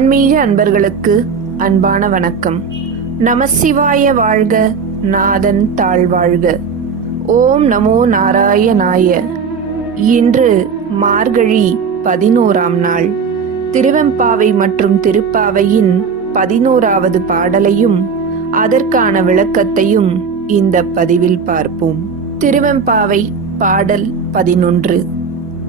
ஆன்மீக அன்பர்களுக்கு அன்பான வணக்கம். நமசிவாய வாழ்க நாதன் தாழ்வாழ்க. ஓம் நமோ நாராயணாய. இன்று மார்கழி பதினோராம் நாள். திருவெம்பாவை மற்றும் திருப்பாவையின் பதினோராவது பாடலையும் அதற்கான விளக்கத்தையும் இந்த பதிவில் பார்ப்போம். திருவெம்பாவை பாடல் பதினொன்று.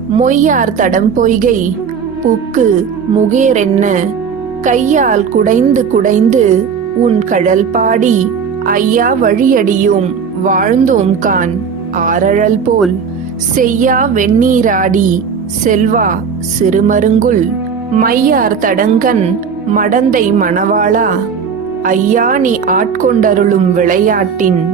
மொய்யார் தடம் பொய்கை புக்கு முகேரென்ன கையால் குடைந்து குடைந்து உன் கழல் பாடி ஐயா வழியடியோம் வாழ்ந்தோம் கான். ஆரழல் போல் செய்யா வெந்நீராடி. செல்வா சிறுமருங்குல். மையார் தடங்கன் மடந்தை மணவாளா. ஐயா நீ ஆட்கொண்டருளும் விளையாட்டின்.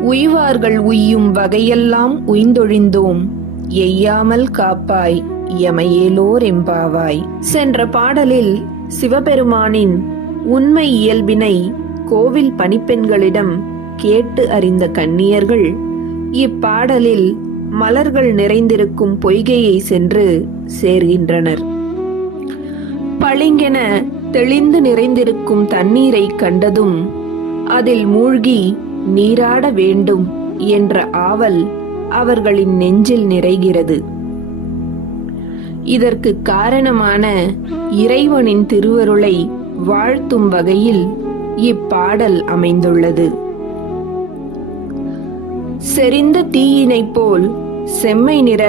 உய்வார்கள் உய்யும் வகையெல்லாம் உய்ந்தொழிந்தோம். எய்யாமல் காப்பாய் எமையேலோர் எம்பாவாய். சென்ற பாடலில் சிவபெருமானின் உண்மை இயல்பினை கோவில் பணிப்பெண்களிடம் கேட்டு அறிந்த கன்னியர்கள் இப்பாடலில் மலர்கள் நிறைந்திருக்கும் பொய்கையை சென்று சேர்கின்றனர். பளிங்கென தெளிந்து நிறைந்திருக்கும் தண்ணீரை கண்டதும் அதில் மூழ்கி நீராட வேண்டும் என்ற ஆவல் அவர்களின் நெஞ்சில் நிறைகிறது. இதற்கு காரணமான இறைவனின் திருவருளை வாழ்த்தும் வகையில் இப்பாடல் அமைந்துள்ளது. செறிந்த தீயினைப் போல் செம்மை நிற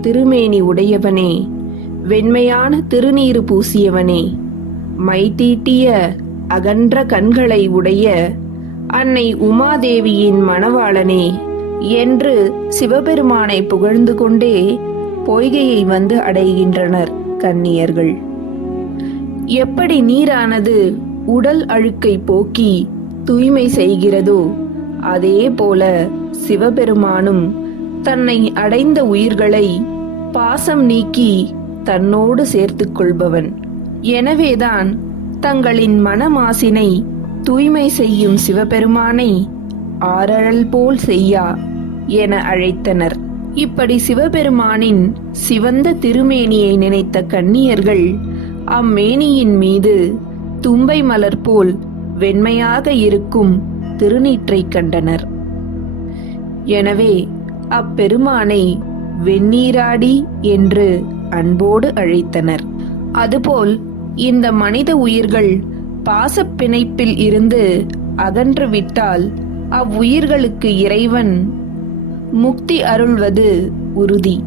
திருமேனி உடையவனே வெண்மையான திருநீறு பூசியவனே மை தீட்டிய அகன்ற கண்களை உடைய அன்னை உமாதேவியின் மணவாளனே என்று சிவபெருமானை புகழ்ந்து கொண்டே பொய்கையை வந்து அடைகின்றனர் கன்னியர்கள். எப்படி நீரானது உடல் அழுக்கை போக்கி தூய்மை செய்கிறதோ அதே போல சிவபெருமானும் தன்னை அடைந்த உயிர்களை பாசம் நீக்கி தன்னோடு சேர்த்து கொள்பவன். எனவேதான் தங்களின் மனமாசினை தூய்மை செய்யும் சிவபெருமானை ஆரழல் போல் செய்யா என அழைத்தனர். இப்படி சிவபெருமானின் சிவந்த திருமேனியை நினைத்த கன்னியர்கள் அம்மேனியின் மீது தும்பை மலர் போல் வெண்மையாக இருக்கும் திருநீற்றைக் கண்டனர். எனவே அப்பெருமானை வெந்நீராடி என்று அன்போடு அழைத்தனர். அதுபோல் இந்த மனித உயிர்கள் பாசப்பிணைப்பில் இருந்து அகன்றுவிட்டால் அவ்வுயிர்களுக்கு இறைவன் முக்தி அருள்வது உறுதி.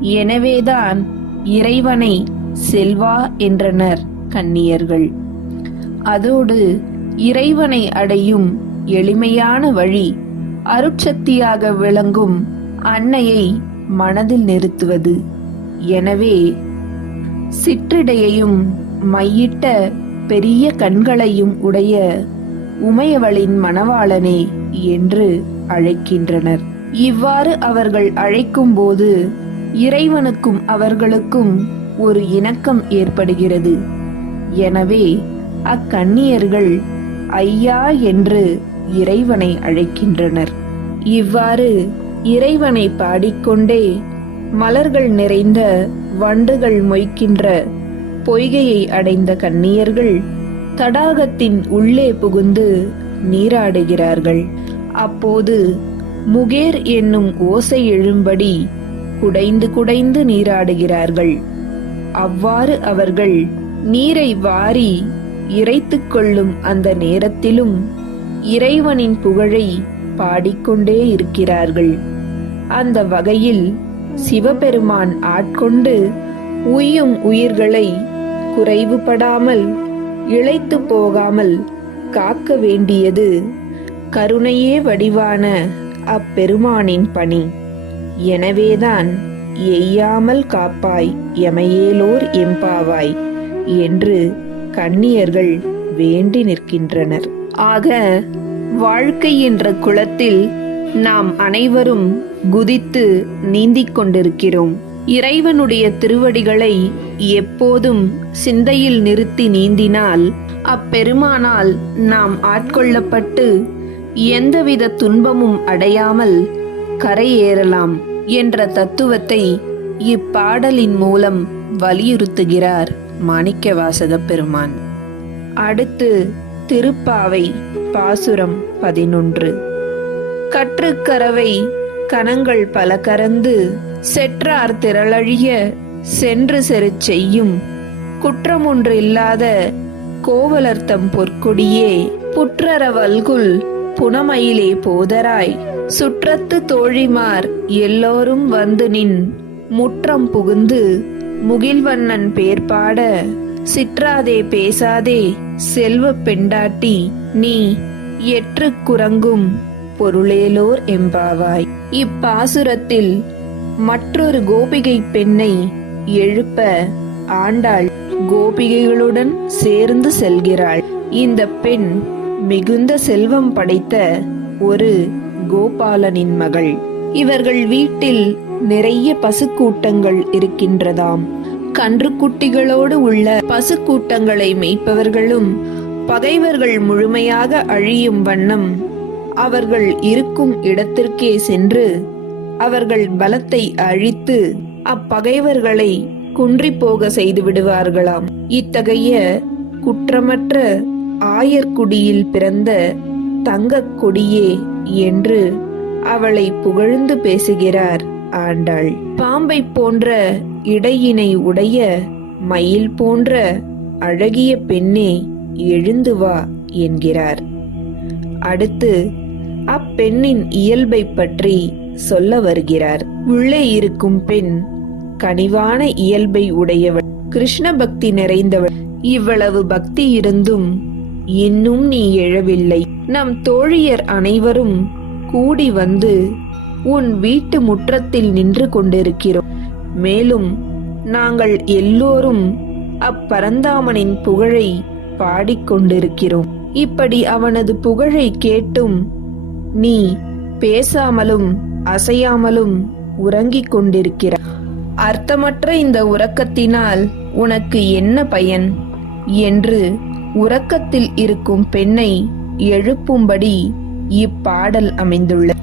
எனவேதான் இறைவனை செல்வா என்றனர் கன்னியர்கள். அதோடு இறைவனை அடையும் எளிமையான வழி அருட்சக்தியாக விளங்கும் அன்னையை மனதில் நிறுத்துவது. எனவே சிற்றிடையையும் மையிட்ட பெரிய கண்களையும் உடைய உமையவளின் மணவாளனே என்று அழைக்கின்றனர். இவ்வாறு அவர்கள் அழைக்கும்போது இறைவனுக்கும் அவர்களுக்கும் ஒரு இணக்கம் ஏற்படுகிறது. எனவே அக்கன்னியர்கள் ஐயா என்று இறைவனை அழைக்கின்றனர். இவ்வாறு இறைவனை பாடிக்கொண்டே மலர்கள் நிறைந்த வண்டுகள் மொய்க்கின்ற பொய்கையை அடைந்த கன்னியர்கள் தடாகத்தின் உள்ளே புகுந்து நீராடுகிறார்கள். அப்போது முகேர் என்னும் ஓசை எழும்படி குடைந்து குடைந்து நீராடுகிறார்கள். அவ்வாறு அவர்கள் நீரை வாரி இறைத்து கொள்ளும் அந்த நேரத்திலும் இறைவனின் புகழை பாடிக்கொண்டே இருக்கிறார்கள். அந்த வகையில் சிவபெருமான் ஆட்கொண்டு உய்யும் உயிர்களை குறைவுபடாமல் இழைத்து போகாமல் காக்க வேண்டியது கருணையே வடிவான அப்பெருமானின் பணி. எனவேதான் எய்யாமல் காப்பாய் எமையேலோர் எம்பாவாய் என்று கன்னியர்கள் வேண்டி நிற்கின்றனர். ஆக வாழ்க்கை என்ற குளத்தில் நாம் அனைவரும் குதித்து நீந்திக் கொண்டிருக்கிறோம். இறைவனுடைய திருவடிகளை எப்போதும் சிந்தையில் நிறுத்தி நீந்தினால் அப்பெருமானால் நாம் ஆட்கொள்ளப்பட்டு எந்தவித துன்பமும் அடையாமல் கரையேறலாம் என்ற தத்துவத்தை இப்பாடலின் மூலம் வலியுறுத்துகிறார் மாணிக்கவாசக பெருமான் அடுத்து திருப்பாவை பாசுரம் பதினொன்று. கற்றுக்கரவை கணங்கள் பல கறந்து செற்றார் திரளழிய சென்று செரு செய்யும் குற்றமொன்று இல்லாத கோவலர்த்தம் பொற்கொடியே புற்றரவல்குள் புனமயிலே போதராய். சுற்றத்து தோழிமார் எல்லோரும் வந்து நின். முற்றம் புகுந்து முகில்வண்ணன் பேர்பாட. சிற்றாதே பேசாதே செல்வ பெண்டாட்டி நீ. எற்று குரங்கும் பொருளேலோர் எம்பாவாய். இப்பாசுரத்தில் மற்றொரு கோபிகை பெண்ணை எழுப்ப ஆண்டாள். கோபிகைகளுடன் சேர்ந்து செல்கிறாள். இந்த பெண் மிகுந்த செல்வம் படைத்த ஒரு கோபாலனின் மகள். இவர்கள் வீட்டில் நிறைய பசுக்கூட்டங்கள் இருக்கின்றதாம். கன்றுக்குட்டிகளோடு உள்ள பசுக்கூட்டங்களை மேய்ப்பவர்களும் பகைவர்கள் முழுமையாக அழியும் வண்ணம் அவர்கள் இருக்கும் இடத்திற்கே சென்று அவர்கள் பலத்தை அழித்து அப்பகைவர்களை குன்றி போக செய்து விடுவார்களாம். இத்தகைய குற்றமற்ற ஆயர்குடியில் பிறந்த தங்கக் கொடியே என்று அவளை புகழ்ந்து பேசுகிறார் ஆண்டாள். பாம்பை போன்ற இடையினை உடைய மயில் போன்ற அழகிய பெண்ணே எழுந்து வா என்கிறார். அடுத்து அப்பெண்ணின் இயல்பை பற்றி சொல்ல வருகிறார். உள்ளே இருக்கும் பெண் கனிவான இயல்பை உடையவள். கிருஷ்ண பக்தி நிறைந்தவள். இவ்வளவு பக்தி இருந்தும் இன்னும் நீ எழவில்லை. நம் தோழியர் அனைவரும் கூடி வந்து உன் வீட்டு முற்றத்தில் நின்று கொண்டிருக்கிறோம். மேலும் நாங்கள் எல்லோரும் அப்பரந்தாமனின் புகழை பாடிக்கொண்டிருக்கிறோம் இப்படி அவனது புகழை கேட்டும் நீ பேசாமலும் அசையாமலும் உறங்கிக் கொண்டிருக்கிறாய். அர்த்தமற்ற இந்த உறக்கத்தினால் உனக்கு என்ன பயன்? என்று உறக்கத்தில் இருக்கும் பெண்ணை எழுப்பும்படி இப்பாடல் அமைந்துள்ளது.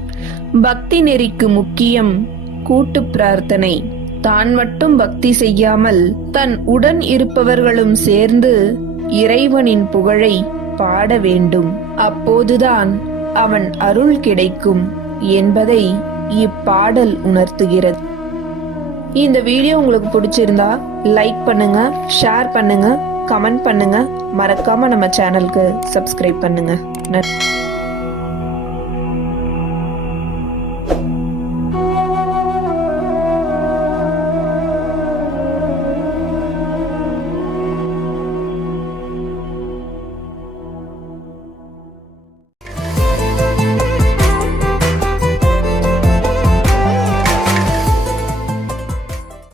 பக்தி நெறிக்கு முக்கியம் கூட்டு பிரார்த்தனை. தான் மட்டும் பக்தி செய்யாமல் தன் உடன் இருப்பவர்களும் சேர்ந்து இறைவனின் புகழை பாட வேண்டும். அப்போதுதான் அவன் அருள் கிடைக்கும் என்பதை இப்பாடல் உணர்த்துகிறது. இந்த வீடியோ உங்களுக்கு பிடிச்சிருந்தா லைக் பண்ணுங்க ஷேர் பண்ணுங்க. கமெண்ட் பண்ணுங்க. மறக்காம நம்ம சேனலுக்கு சப்ஸ்கிரைப் பண்ணுங்க. நன்றி.